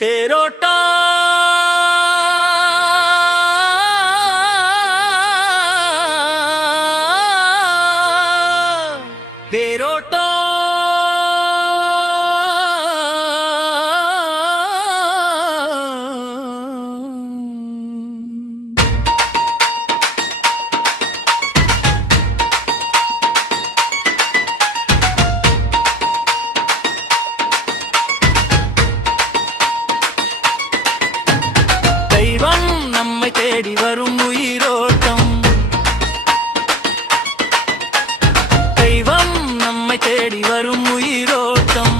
தேரோட்டா தேரோட்டா தெய்வம் நம்மை தேடி வரும் உயிரோட்டம், தெய்வம் நம்மை தேடி வரும் உயிரோட்டம்.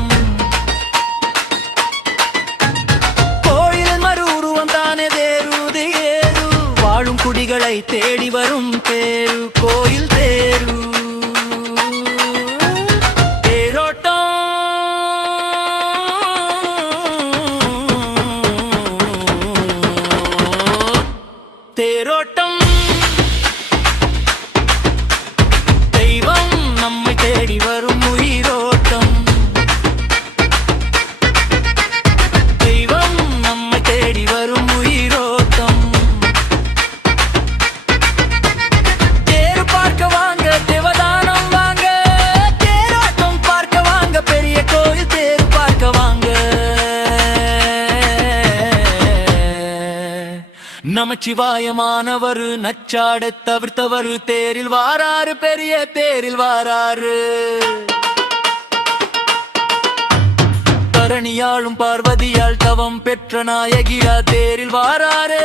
கோயில் மறு உருவம் தானே தேரு ஏறு, வாழும் குடிகளை தேடி வரும் தேரு கோயில் தேரு. தேரோட்டம் தெய்வம் நம்மை தேடி வரும் உயிரோட்டம், தெய்வம் நம்மை தேடி வரும் உயிரோட்டம். தேரு பார்க்க வாங்க, தேவதானம் வாங்க, தேரோட்டம் பார்க்க வாங்க, பெரிய கோயில் தேரு பார்க்க வாங்க. நமச்சிவாயமானவர் நச்சாட தவிர்த்தவர் தேரில் வாராறு, பெரிய தேரில் வாராறு. தரணியாளும் பார்வதியால் தவம் பெற்ற நாயகியா தேரில் வாராறு,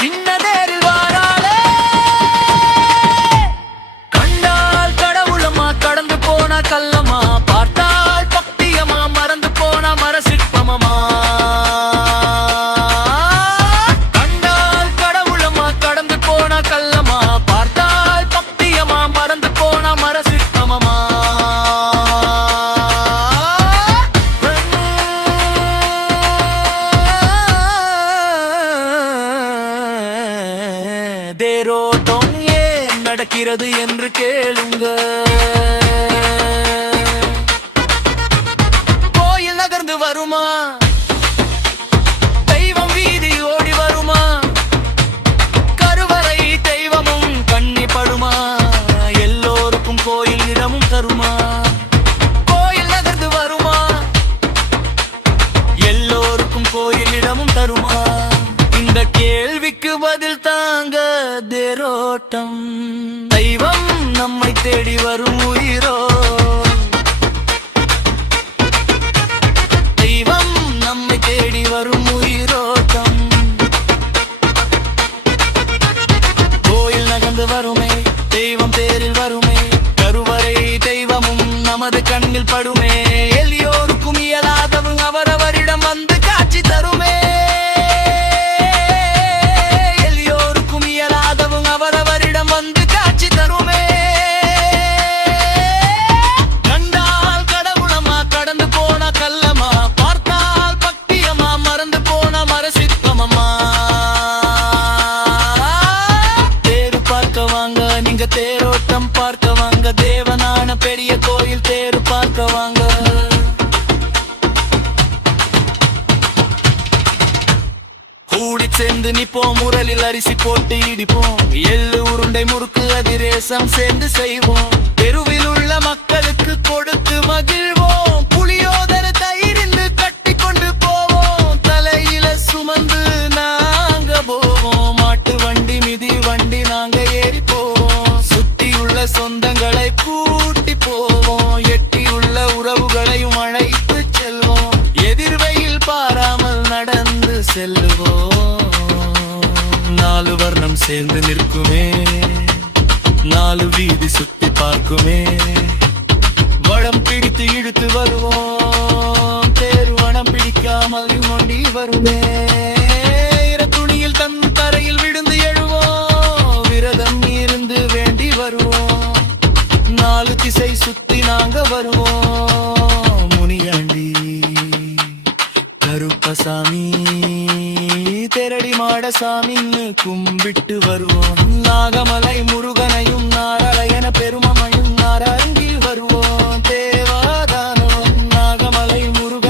சின்ன தேரில் வாராளே. கண்டால் கடவுளமா, கடந்து போனா கல்லமா, பார்த்தால் பக்தியமா, மறந்து போனா மரசிற்பமமா. தேரோட்டம் ஏன் நடக்கிறது என்று கேளுங்க. கோயில் நகர்ந்து வருமா, தெய்வம் வீதி ஓடி வருமா, கருவறை தெய்வமும் கண்ணிப்படுமா, எல்லோருக்கும் கோயில் இடமும் தருமா. கோயில் நகர்ந்து வருமா, எல்லோருக்கும் கோயில் இடமும் தருமா. இந்த கேள்விக்கு பதில் தாங்க தேரோட்டம். தெய்வம் நம்மை தேடி வரும் உயிரோ, தெய்வம் நம்மை தேடி வரும் உயிரோட்டம். கோயில் நகர்ந்து வருமே, தெய்வம் தேரில் வருமே, கருவறை தெய்வமும் நமது கண்ணில் படுமே. எல்லோருக்கும் இயலாதவன் அவரவரிடம் வந்து காட்சி தருமே. தேரோட்டம் பார்க்க வாங்க, தேவனான பெரிய கோயில் தேரு பார்க்க வாங்க. கூடி சேர்ந்து நிப்போம், முரலில் அரிசி போட்டு இடிப்போம், எள்ளு உருண்டை முறுக்கு அதிரேசம் சேர்ந்து செய்வோம். தெருவில் உள்ள மக்களுக்கு கொடுத்து மகிழ்வோம், புளியோதர தயிரிந்து கட்டி கொண்டு போவோம், தலையில சுமந்து நாங்க போவோம், மாட்டு வண்டி மிதி வண்டி நாங்க ஏறி போவோம். சொந்தங்களை கூட்டி போவோம், எட்டியுள்ள உறவுகளையும் அழைத்து செல்வோம், எதிர்வையில் பாராமல் நடந்து செல்லுவோம். 4 வர்ணம் சேர்ந்து நிற்குமே, 4 வீதி சுத்தி பார்க்குமே, வடம் பிடித்து இழுத்து வருவோம், தேர் வடம் பிடிக்காமல் கொண்டி வருமே. துணியில் தன் தரையில் விழுந்து எழுவோம், விரதம் இருந்து வேண்டி வருவோம், 4 திசை சுத்தி நாங்க வருவோம். முனியாண்டி கருப்பசாமி தெரடி மாடசாமின்னு கும்பிட்டு வருவோம், நாகமலை முருகனையும் நாராயண பெருமமையும் நாரங்கில் வருவோம். தேவாதானம் நாகமலை முருகன்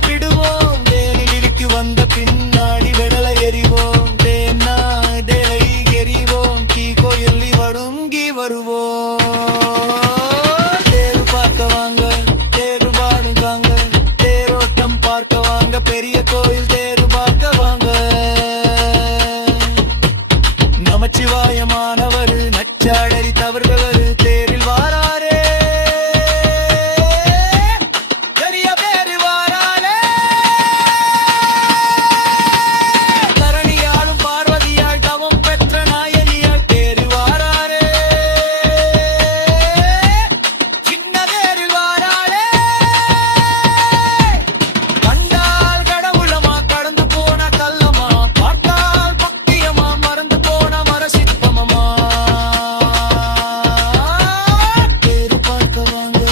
சாப்பிடுவோம் தேனிலிக்கு வந்த பின்னாடி வெடலை எறிவோம் தேனா தேலை எறிவோம் தீ கோயிலி வடுங்கி வருவோம் தேரு பார்க்க வாங்க தேரு பாடுங்காங்க தேரோட்டம் பார்க்க வாங்க பெரிய கோயில் தேரு பார்க்க வாங்க நமச்சிவாயமானவர் நச்சாடரி தவறுவர் தேரில் வாராரே பெரிய பேரு வாராரே தரணியாளும் பார்வதியாள் தவம் பெற்ற நாயகியாள் தேரு வாராரே சின்ன தேரில் வாராரே கண்டால் கடவுளமா கடந்து போன கல்லமா பார்த்தால் பக்தியமா மறந்து போன மரசிற்பமமா தேரு பார்க்க வாங்க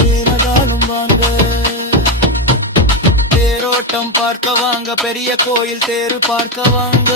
தேரகாலும் வாங்க தேரோட்டம் பார்க்க வாங்க பெரிய கோயில் தேரு பார்க்க வாங்க